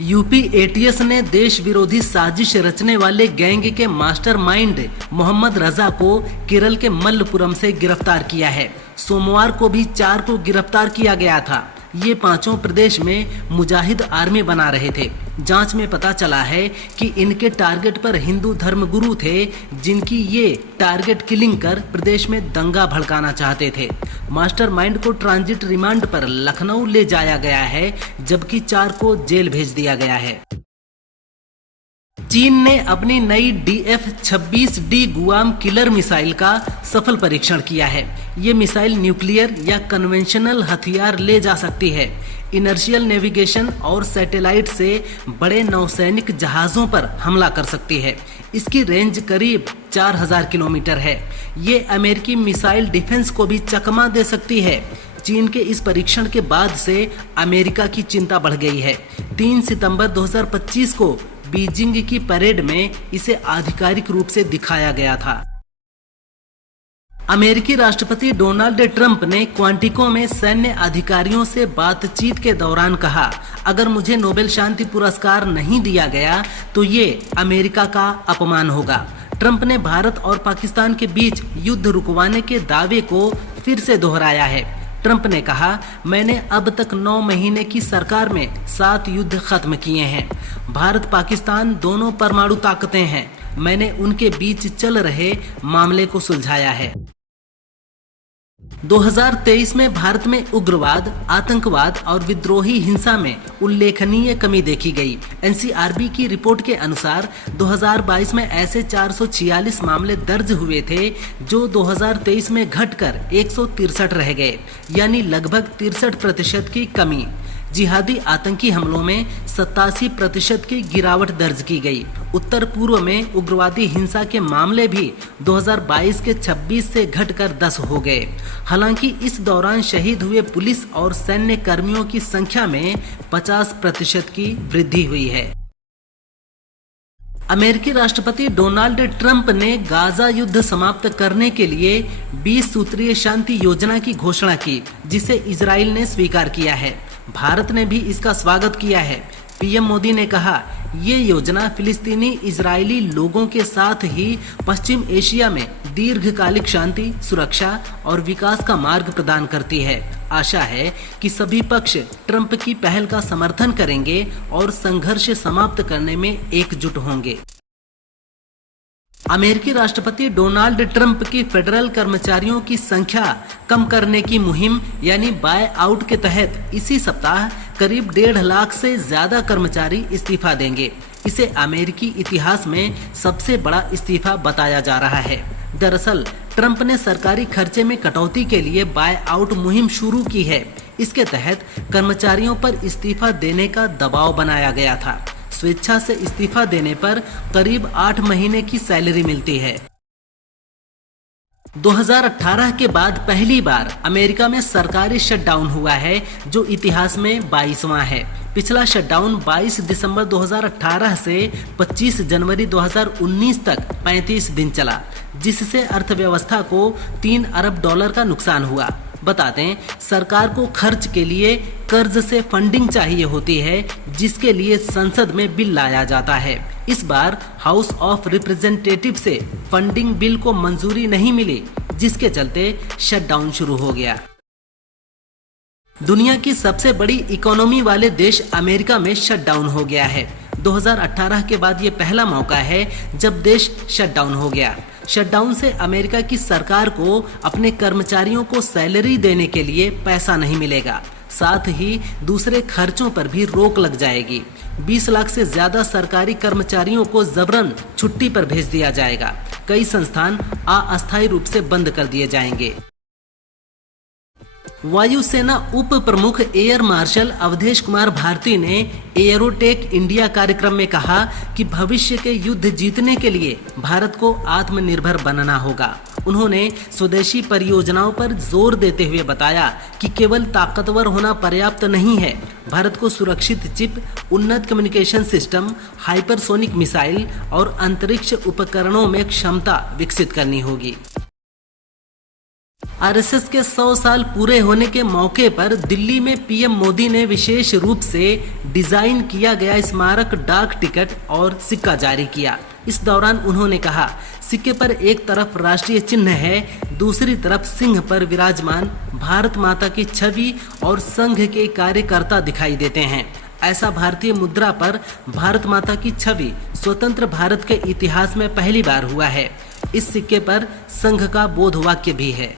UP ATS ने देश विरोधी साजिश रचने वाले गैंग के मास्टरमाइंड मोहम्मद रजा को केरल के मल्लपुरम से गिरफ्तार किया है। सोमवार को भी 4 को गिरफ्तार किया गया था। ये पांचों प्रदेश में मुजाहिद आर्मी बना रहे थे। जांच में पता चला है कि इनके टारगेट पर हिंदू धर्मगुरु थे, जिनकी ये टारगेट किलिंग कर प्रदेश में दंगा भड़काना चाहते थे। मास्टरमाइंड को ट्रांजिट रिमांड पर लखनऊ ले जाया गया है, जबकि 4 को जेल भेज दिया गया है। चीन ने अपनी नई DF-26D गुआम किलर मिसाइल का सफल परीक्षण किया है। ये मिसाइल न्यूक्लियर या कन्वेंशनल हथियार ले जा सकती है। इनर्शियल नेविगेशन और सैटेलाइट से बड़े नौसैनिक जहाजों पर हमला कर सकती है। इसकी रेंज करीब 4000 किलोमीटर है। ये अमेरिकी मिसाइल डिफेंस को भी चकमा दे सकती है। चीन के इस परीक्षण के बाद से अमेरिका की चिंता बढ़ गई है। 3 सितंबर 2025 को बीजिंग की परेड में इसे आधिकारिक रूप से दिखाया गया था। अमेरिकी राष्ट्रपति डोनाल्ड ट्रंप ने क्वांटिको में सैन्य अधिकारियों से बातचीत के दौरान कहा, अगर मुझे नोबेल शांति पुरस्कार नहीं दिया गया तो ये अमेरिका का अपमान होगा। ट्रंप ने भारत और पाकिस्तान के बीच युद्ध रुकवाने के दावे को फिर से दोहराया है। ट्रंप ने कहा, मैंने अब तक 9 महीने की सरकार में 7 युद्ध खत्म किए हैं। भारत पाकिस्तान दोनों परमाणु ताकतें हैं। मैंने उनके बीच चल रहे मामले को सुलझाया है। 2023 में भारत में उग्रवाद, आतंकवाद और विद्रोही हिंसा में उल्लेखनीय कमी देखी गई। NCRB की रिपोर्ट के अनुसार 2022 में ऐसे 446 मामले दर्ज हुए थे, जो 2023 में घटकर 163 रह गए, यानी लगभग 63% की कमी। जिहादी आतंकी हमलों में 87% की गिरावट दर्ज की गई। उत्तर पूर्व में उग्रवादी हिंसा के मामले भी 2022 के 26 से घटकर 10 हो गए। हालांकि इस दौरान शहीद हुए पुलिस और सैन्य कर्मियों की संख्या में 50% की वृद्धि हुई है। अमेरिकी राष्ट्रपति डोनाल्ड ट्रंप ने गाजा युद्ध समाप्त करने के लिए 20 सूत्रीय शांति योजना की घोषणा की, जिसे इजराइल ने स्वीकार किया है। भारत ने भी इसका स्वागत किया है। पीएम मोदी ने कहा, ये योजना फिलिस्तीनी इजरायली लोगों के साथ ही पश्चिम एशिया में दीर्घकालिक शांति, सुरक्षा और विकास का मार्ग प्रदान करती है। आशा है कि सभी पक्ष ट्रंप की पहल का समर्थन करेंगे और संघर्ष समाप्त करने में एकजुट होंगे। अमेरिकी राष्ट्रपति डोनाल्ड ट्रंप की फेडरल कर्मचारियों की संख्या कम करने की मुहिम यानी बाय आउट के तहत इसी सप्ताह करीब 1.5 लाख से ज्यादा कर्मचारी इस्तीफा देंगे। इसे अमेरिकी इतिहास में सबसे बड़ा इस्तीफा बताया जा रहा है। दरअसल ट्रंप ने सरकारी खर्चे में कटौती के लिए बाय आउट मुहिम शुरू की है। इसके तहत कर्मचारियों पर इस्तीफा देने का दबाव बनाया गया था। स्वेच्छा से इस्तीफा देने पर करीब 8 महीने की सैलरी मिलती है। 2018 के बाद पहली बार अमेरिका में सरकारी शटडाउन हुआ है, जो इतिहास में 22वां है। पिछला शटडाउन 22 दिसंबर 2018 से 25 जनवरी 2019 तक 35 दिन चला, जिससे अर्थव्यवस्था को $3 अरब का नुकसान हुआ। बता दें, सरकार को खर्च के लिए कर्ज से फंडिंग चाहिए होती है, जिसके लिए संसद में बिल लाया जाता है। इस बार हाउस ऑफ रिप्रेजेंटेटिव से फंडिंग बिल को मंजूरी नहीं मिली, जिसके चलते शटडाउन शुरू हो गया। दुनिया की सबसे बड़ी इकोनॉमी वाले देश अमेरिका में शटडाउन हो गया है। 2018 के बाद ये पहला मौका है जब देश शटडाउन हो गया। शटडाउन से अमेरिका की सरकार को अपने कर्मचारियों को सैलरी देने के लिए पैसा नहीं मिलेगा। साथ ही दूसरे खर्चों पर भी रोक लग जाएगी। 20 लाख से ज्यादा सरकारी कर्मचारियों को जबरन छुट्टी पर भेज दिया जाएगा। कई संस्थान अस्थायी रूप से बंद कर दिए जाएंगे। वायुसेना उप प्रमुख एयर मार्शल अवधेश कुमार भारती ने एयरोटेक इंडिया कार्यक्रम में कहा कि भविष्य के युद्ध जीतने के लिए भारत को आत्मनिर्भर बनना होगा। उन्होंने स्वदेशी परियोजनाओं पर जोर देते हुए बताया कि केवल ताकतवर होना पर्याप्त नहीं है। भारत को सुरक्षित चिप, उन्नत कम्युनिकेशन सिस्टम, हाइपरसोनिक मिसाइल और अंतरिक्ष उपकरणों में क्षमता विकसित करनी होगी। आरएसएस के 100 साल पूरे होने के मौके पर दिल्ली में पीएम मोदी ने विशेष रूप से डिजाइन किया गया स्मारक डाक टिकट और सिक्का जारी किया। इस दौरान उन्होंने कहा, सिक्के पर एक तरफ राष्ट्रीय चिन्ह है, दूसरी तरफ सिंह पर विराजमान भारत माता की छवि और संघ के कार्यकर्ता दिखाई देते हैं। ऐसा भारतीय मुद्रा पर भारत माता की छवि स्वतंत्र भारत के इतिहास में पहली बार हुआ है। इस सिक्के पर संघ का बोध वाक्य भी है।